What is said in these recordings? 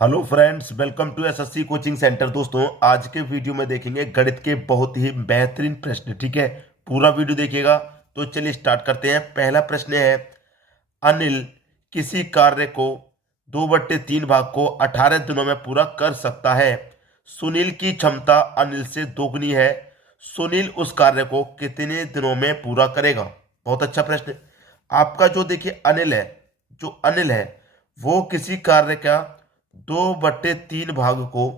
Hello friends, welcome to SSC coaching centre. दोस्तों, आज के वीडियो में देखेंगे गणित के बहुत ही बेहतरीन प्रश्न। ठीक है, पूरा वीडियो देखिएगा। तो चलिए स्टार्ट करते हैं। पहला प्रश्न है, अनिल किसी कार्य को 2/3 भाग को 18 दिनों में पूरा कर सकता है। सुनील की क्षमता अनिल से दोगुनी है। सुनील उस कार्य को कितने दिनों में पूरा करेगा? बहुत अच्छा प्रश्न है। आपका जो देखिए अनिल है वो किसी कार्य का 2/3 भाग को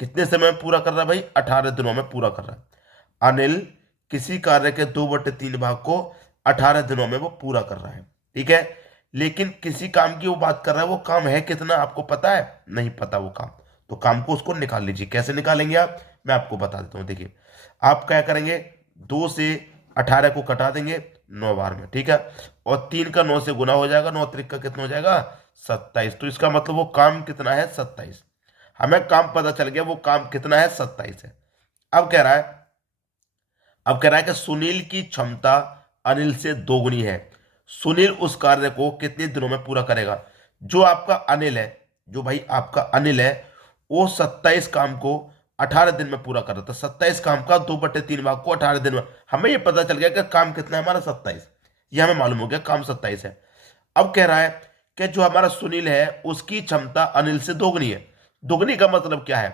कितने समय में पूरा कर रहा है भाई? 18 दिनों में पूरा कर रहा है। अनिल किसी कार्य के 2/3 भाग को 18 दिनों में वो पूरा कर रहा है। ठीक है, लेकिन किसी काम की वो बात कर रहा है। वो काम है कितना, आपको पता है? नहीं पता वो काम। तो काम को उसको निकाल लीजिए। कैसे निकालेंगे आप, मैं आपको बता देता हूँ। देखिए, आप क्या करेंगे, 2 से 18 को कटा देंगे 9 बार में। ठीक है, और 3 का 9 से गुना हो जाएगा। 9 त्रिक का कितना हो जाएगा? 27। तो इसका मतलब वो काम कितना है? 27। हमें काम पता चल गया, वो काम कितना है? 27 है। अब कह रहा है अब कह रहा है कि सुनील की क्षमता अनिल से दोगुनी है। सुनील उस कार्य को कितने दिनों में पूरा करेगा? जो आपका अनिल है, जो भाई आपका अनिल है, वो 27 काम को 18 दिन में पूरा कर रहा था। 27 काम का 2/3 भाग को 18 दिन में। हमें ये पता चल गया कि काम कितना है हमारा? 27। ये हमें मालूम हो गया, काम 27 है। अब कह रहा है कि जो हमारा सुनील है उसकी क्षमता अनिल से दोगुनी है। दोगुनी का मतलब क्या है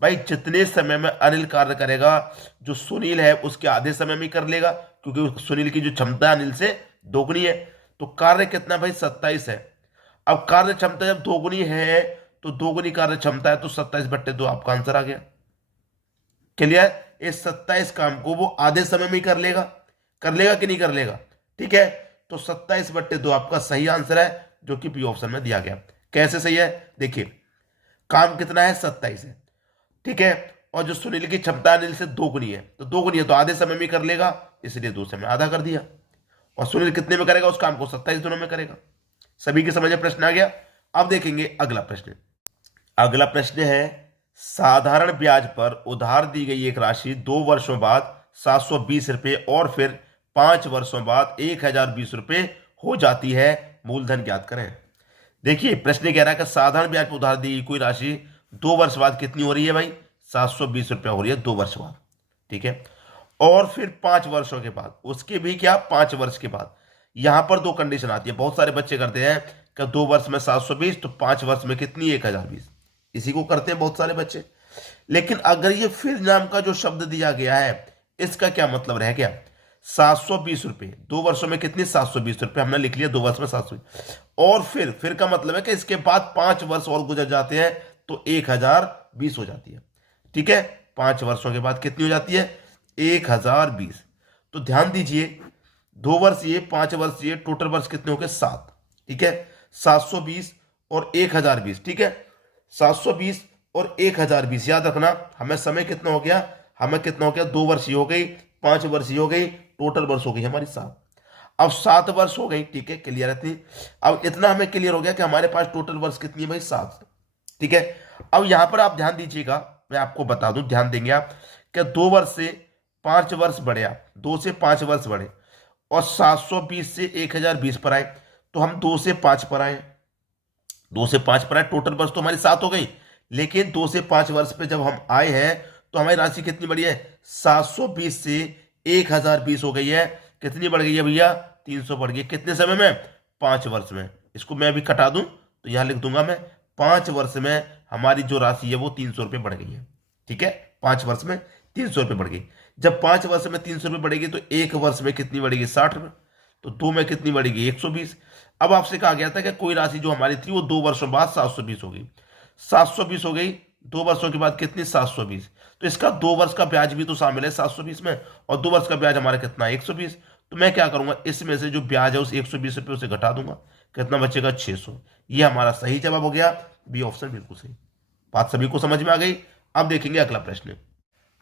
भाई? जितने समय में अनिल कार्य करेगा, जो सुनील है उसके आधे समय में कर लेगा, क्योंकि सुनील की जो क्षमता है अनिल से दोगुनी है। तो कार्य कितना भाई? 27 है। अब कार्य क्षमता जब दोगुनी है तो दोगुनी कार्य क्षमता है, तो 27/2 आपका आंसर आ गया। क्लियर? इस 27 काम को वो आधे समय में ही कर लेगा कि नहीं कर लेगा? ठीक है, तो 27/2 आपका सही आंसर है, जो कि बी ऑप्शन में दिया गया। कैसे सही है? देखिए, काम कितना है? 27 है। ठीक है, और जो सुनील की क्षमता अनिल से दोगुनी है, तो आधे समय में कर लेगा, इसलिए 2 समय आधा कर दिया। और सुनील कितने में करेगा उस काम को? 27 दिनों में करेगा। सभी की समझ में प्रश्न आ गया। अब देखेंगे अगला प्रश्न। अगला प्रश्न है, साधारण ब्याज पर उधार दी गई एक राशि 2 वर्षों बाद 720 रुपये और फिर 5 वर्षों बाद 1020 रुपये हो जाती है। मूलधन ज्ञात करें। देखिए, प्रश्न कह रहा है कि साधारण ब्याज पर उधार दी गई कोई राशि 2 वर्ष बाद कितनी हो रही है भाई? 720 रुपया हो रही है 2 वर्ष बाद। ठीक है, और फिर 5 वर्षों के बाद, उसके भी क्या, 5 वर्ष के बाद। यहां पर 2 कंडीशन आती है। बहुत सारे बच्चे करते हैं कि 2 वर्ष में 720, तो 5 वर्ष में कितनी? 1020। इसी को करते हैं बहुत सारे बच्चे। लेकिन अगर ये फिर नाम का जो शब्द दिया गया है, इसका क्या मतलब रह गया? 720 रुपये 2 वर्षों में कितनी? 720 रुपये हमने लिख लिया। 2 वर्ष में 720, और फिर का मतलब है कि इसके बाद 5 वर्ष और गुजर जाते हैं, तो 1020 हो जाती है। ठीक है, 5 वर्षों के बाद कितनी हो जाती है? 1020। तो ध्यान दीजिए, 2 वर्ष ये, 5 वर्ष ये, टोटल वर्ष कितने हो गए? 7। ठीक है, 720 और 1020। ठीक है, 720 और 1020 याद रखना। हमें समय कितना हो गया? हमें कितना हो गया? 2 वर्ष हो गई, 5 वर्ष हो गई, टोटल वर्ष हो गई हमारी 7। अब 7 वर्ष हो गई। ठीक है, क्लियर है इतनी? अब इतना हमें क्लियर हो गया कि हमारे पास टोटल वर्ष कितनी है भाई? 7। ठीक है, अब यहां पर आप ध्यान दीजिएगा, मैं आपको बता दूं, ध्यान देंगे आप कि 2 वर्ष से 5 वर्ष बढ़े, आप 2 से 5 वर्ष बढ़े, और 720 से 1020 पर आए, तो हम 2 से 5 पर आए। 2 से 5 पर आए, टोटल वर्ष तो हमारी 7 हो गई। लेकिन 2 से 5 वर्ष पे जब हम आए हैं, तो हमारी राशि कितनी बढ़ी है? 720 से 1020 हो गई है। कितनी बढ़ गई है भैया? 300 बढ़ गई। कितने समय में? 5 वर्ष में। इसको मैं अभी कटा दूं तो यहां लिख दूंगा मैं, 5 वर्ष में हमारी जो राशि है वो 300 रुपये बढ़ गई है। ठीक है, 5 वर्ष में 300 रुपये बढ़ गई। जब 5 वर्ष में 300 रुपये बढ़ेगी, तो 1 वर्ष में कितनी बढ़ेगी? 60 रुपये। तो 2 में कितनी बढ़ेगी? 120। अब आपसे कहा गया था कि कोई राशि जो हमारी थी वो 2 वर्षों बाद 720 हो गई। 720 हो गई, 2 वर्षों के बाद कितनी? 720। तो इसका 2 वर्ष का ब्याज भी तो शामिल है 720 में, और 2 वर्ष का ब्याज हमारा कितना है? 120। तो मैं क्या करूंगा, इसमें से जो ब्याज है उस 120 रुपये उसे घटा दूंगा। कितना बचेगा? 600। ये हमारा सही जवाब हो गया। बी ऑप्शन बिल्कुल सही। बात सभी को समझ में आ गई। अब देखेंगे अगला प्रश्न।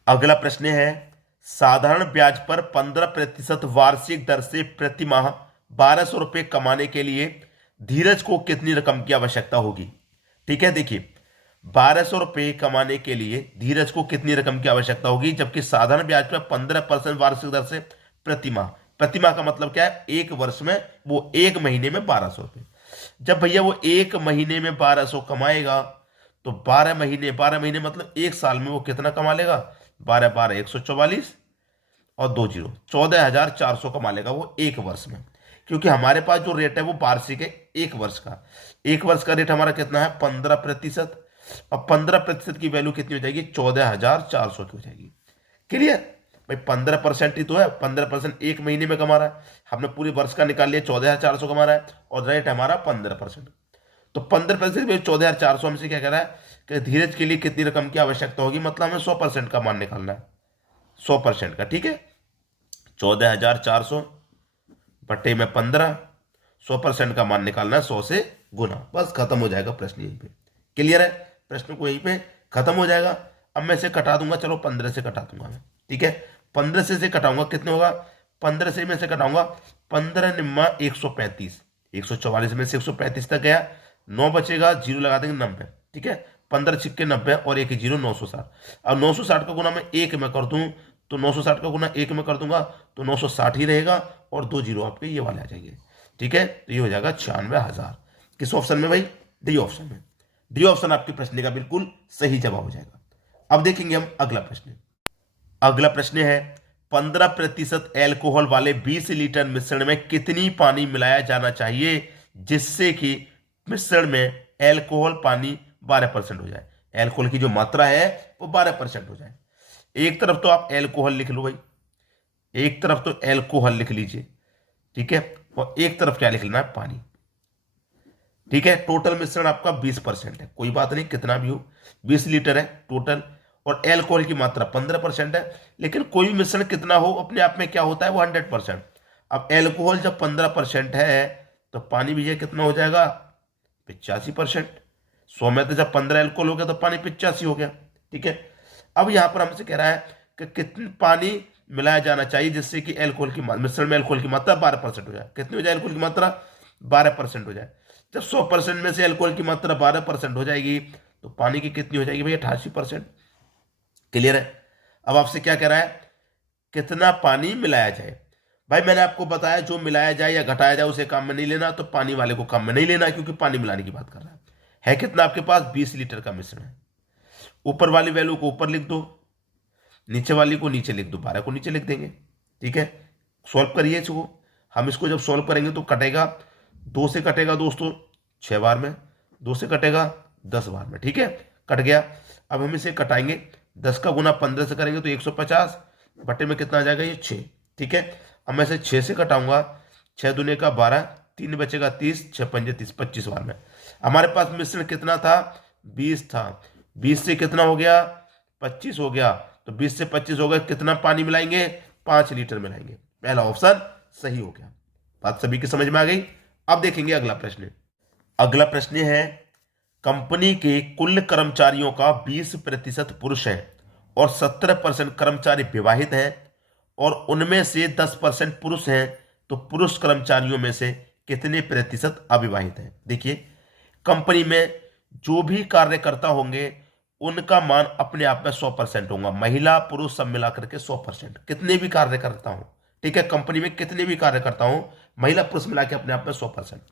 अगला प्रश्न है, साधारण ब्याज पर 15% वार्षिक दर से प्रति माह 1200 रुपये कमाने के लिए धीरज को कितनी रकम की आवश्यकता होगी? ठीक है, देखिए, 1200 रुपये कमाने के लिए धीरज को कितनी रकम की आवश्यकता होगी? जबकि साधारण ब्याज पर 15% वार्षिक दर से प्रति माह का मतलब क्या है? 1 वर्ष में, वो 1 महीने में 1200 रुपये। जब भैया वो 1 महीने में 1200 कमाएगा, तो 12 महीने मतलब एक साल में वो कितना कमा लेगा? 12 12 144 और 20 14,400 कमा लेगा वो एक वर्ष में। क्योंकि हमारे पास जो रेट है वो वार्षिक है, एक वर्ष का। एक वर्ष का रेट हमारा कितना है? 15%। और 15% की वैल्यू कितनी हो जाएगी? 14,400 की हो जाएगी। क्लियर भाई? 15% ही तो है, 15% एक महीने में कमा रहा है। हमने पूरे वर्ष का निकाल लिया, 14,400 कमा रहा है और रेट हमारा 15%। तो 15% में 14,400 हमसे क्या कह रहा है कि धीरज के लिए कितनी रकम की आवश्यकता होगी, मतलब हमें 100% का मान निकालना है, 100% का। ठीक है, 14,400 बट्टे में 15, 100% का मान निकालना है 100 से गुना। बस खत्म हो जाएगा प्रश्न यहीं पे। क्लियर है? प्रश्न को यहीं पे खत्म हो जाएगा। अब मैं इसे कटा दूंगा, चलो 15 से कटा दूंगा मैं। ठीक है, 15 से कटाऊंगा, कितने होगा? 15 से मैं से कटाऊंगा, 15 निम्मा 135, 144 में से 135 तक गया, 9 बचेगा, जीरो लगा देंगे 90। ठीक है, 15 छिक्के 90 और एक जीरो 960। अब 960 का गुना मैं एक में कर दूं तो 960 का गुना एक में कर दूंगा तो 960 ही रहेगा और दो जीरो आपके ये वाले आ जाएंगे। ठीक है, तो ये हो जाएगा 96,000। किस ऑप्शन में भाई? डी ऑप्शन में। डी ऑप्शन आपके प्रश्न का बिल्कुल सही जवाब हो जाएगा। अब देखेंगे हम अगला प्रश्न। अगला प्रश्न है 15% एल्कोहल वाले 20 लीटर मिश्रण में कितनी पानी मिलाया जाना चाहिए जिससे कि मिश्रण में एल्कोहल पानी 12% हो जाए। एल्कोहल की जो मात्रा है वो 12% हो जाए। एक तरफ तो आप एल्कोहल लिख लो भाई, एक तरफ तो एल्कोहल लिख लीजिए। ठीक है, और एक तरफ क्या लिख लेना है? पानी। ठीक है, टोटल मिश्रण आपका 20% है, कोई बात नहीं, कितना भी हो, 20 लीटर है टोटल और एल्कोहल की मात्रा 15% है। लेकिन कोई भी मिश्रण कितना हो अपने आप में क्या होता है? वो 100%। अब एल्कोहल जब 15% है तो पानी भी ये कितना हो जाएगा? 85%। 100 में तो जब 15 एल्कोहल हो गया तो पानी 85 हो गया। ठीक है, अब यहां पर हमसे कह रहा है कि कितनी पानी मिलाया जाना चाहिए जिससे कि एल्कोहल की मिश्रण में एल्कोहल की मात्रा 12% हो जाए। कितनी हो जाए एल्कोहल की मात्रा? 12% हो जाए। जब 100% में से एल्कोहल की मात्रा 12% हो जाएगी तो पानी की कितनी हो जाएगी भाई? 88%। क्लियर है? अब आपसे क्या कह रहा है? कितना पानी मिलाया जाए। भाई मैंने आपको बताया जो मिलाया जाए या घटाया जाए उसे काम में नहीं लेना, तो पानी वाले को काम में नहीं लेना क्योंकि पानी मिलाने की बात कर रहा है कितना आपके पास? 20 लीटर का मिश्रण है। ऊपर वाली वैल्यू को ऊपर लिख दो, नीचे वाली को नीचे लिख दो, 12 को नीचे लिख देंगे। ठीक है, सॉल्व करिए इसको। हम इसको जब सॉल्व करेंगे तो कटेगा, 2 से कटेगा दोस्तों 6 बार में, 2 से कटेगा 10 बार में। ठीक है, कट गया। अब हम इसे कटाएंगे, 10 का गुना 15 से करेंगे तो 150 बटे में कितना आ जाएगा? ये 6। ठीक है, अब मैं इसे 6 से कटाऊंगा, 6 दूने का 12, 3 बचेगा 30, 6 पंजे 30, 25 बार में। हमारे पास मिश्रण कितना था? 20 था। 20 से कितना हो गया? 25 हो गया। तो 20 से 25 हो गया, कितना पानी मिलाएंगे? 5 लीटर मिलाएंगे। पहला ऑप्शन सही हो गया। बात सभी की समझ में आ गई। अब देखेंगे अगला प्रश्न। अगला प्रश्न है कंपनी के कुल कर्मचारियों का 20% पुरुष है और 17% कर्मचारी विवाहित हैं और उनमें से 10% पुरुष हैं, तो पुरुष कर्मचारियों में से कितने प्रतिशत अविवाहित हैं? देखिए, कंपनी में जो भी कार्यकर्ता होंगे उनका मान अपने आप में 100% होगा। महिला पुरुष सब मिलाकर के 100%, कितने भी कार्यकर्ता हो। ठीक है, कंपनी में कितने भी कार्यकर्ता हो, महिला पुरुष मिला के अपने आप में 100%।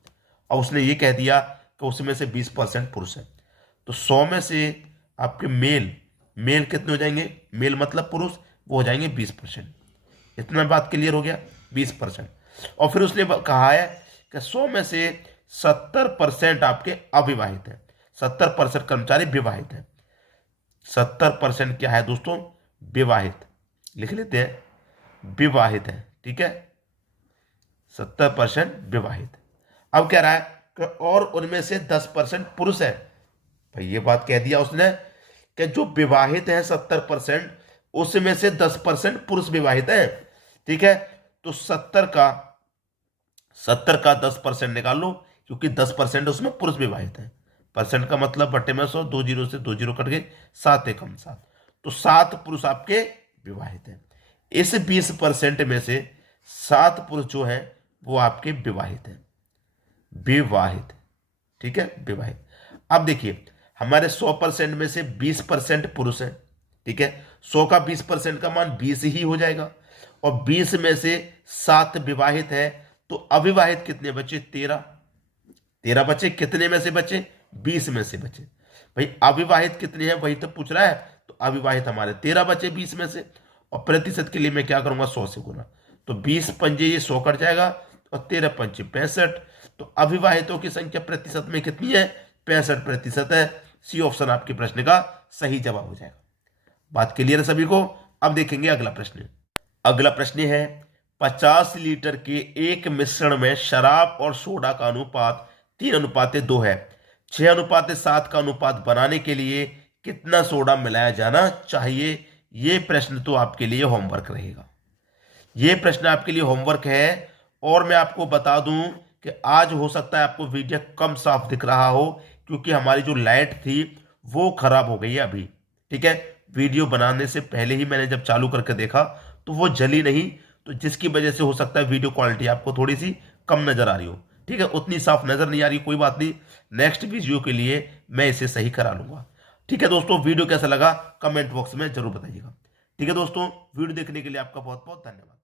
और उसने ये कह दिया कि उसमें से 20% पुरुष है, तो 100 में से आपके मेल मेल कितने हो जाएंगे? मेल मतलब पुरुष, वो हो जाएंगे 20%। इतना बात क्लियर हो गया, 20%। और फिर उसने कहा है कि 100 में से 70% आपके अविवाहित हैं, 70% कर्मचारी विवाहित हैं। 70% क्या है दोस्तों? विवाहित। लिख लेते हैं, विवाहित है। ठीक है, 70% विवाहित। अब कह रहा है कि और उनमें से 10% पुरुष है। भाई ये बात कह दिया उसने कि जो विवाहित है 70%, उसमें से 10% पुरुष विवाहित है। ठीक है, तो 70 का 10% निकाल लो, क्योंकि 10% उसमें पुरुष विवाहित है। परसेंट का मतलब बटे में 100, 2 जीरो से 2 जीरो कट गए, 7 एकम 7, तो 7 पुरुष आपके विवाहित हैं। इस 20% में से 7 पुरुष जो है वो आपके विवाहित हैं, विवाहित। ठीक है, विवाहित। अब देखिए, हमारे 100% में से 20% पुरुष है। ठीक है, 100 का 20% का मान 20 ही हो जाएगा, और 20 में से 7 विवाहित है, तो अविवाहित कितने बचे? 13 बचे। कितने में से बचे? 20 में से बचे। भाई अविवाहित कितने हैं वही तो पूछ रहा है, तो अविवाहित हमारे 13 बचे 20 में से, और प्रतिशत के लिए मैं क्या करूंगा 100 से गुना, तो 20 पंजे ये 100 कट जाएगा और 13 पंजे 65। तो अविवाहितों की संख्या प्रतिशत में कितनी है, 65% है। सी ऑप्शन आपके प्रश्न का सही जवाब हो जाएगा। बात क्लियर है सभी को। अब देखेंगे अगला प्रश्न। अगला प्रश्न है 50 लीटर के एक मिश्रण में शराब और सोडा का अनुपात 3:2 है। 6:7 का अनुपात बनाने के लिए कितना सोडा मिलाया जाना चाहिए। ये प्रश्न तो आपके लिए होमवर्क रहेगा। ये प्रश्न आपके लिए होमवर्क है। और मैं आपको बता दूं कि आज हो सकता है आपको वीडियो कम साफ दिख रहा हो, क्योंकि हमारी जो लाइट थी वो खराब हो गई है अभी। ठीक है, वीडियो बनाने से पहले ही मैंने जब चालू करके देखा तो वो जली नहीं, तो जिसकी वजह से हो सकता है वीडियो क्वालिटी आपको थोड़ी सी कम नजर आ रही हो। ठीक है, उतनी साफ नजर नहीं आ रही, कोई बात नहीं, नेक्स्ट वीडियो के लिए मैं इसे सही करा लूंगा। ठीक है दोस्तों, वीडियो कैसा लगा कमेंट बॉक्स में जरूर बताइएगा। ठीक है दोस्तों, वीडियो देखने के लिए आपका बहुत बहुत धन्यवाद।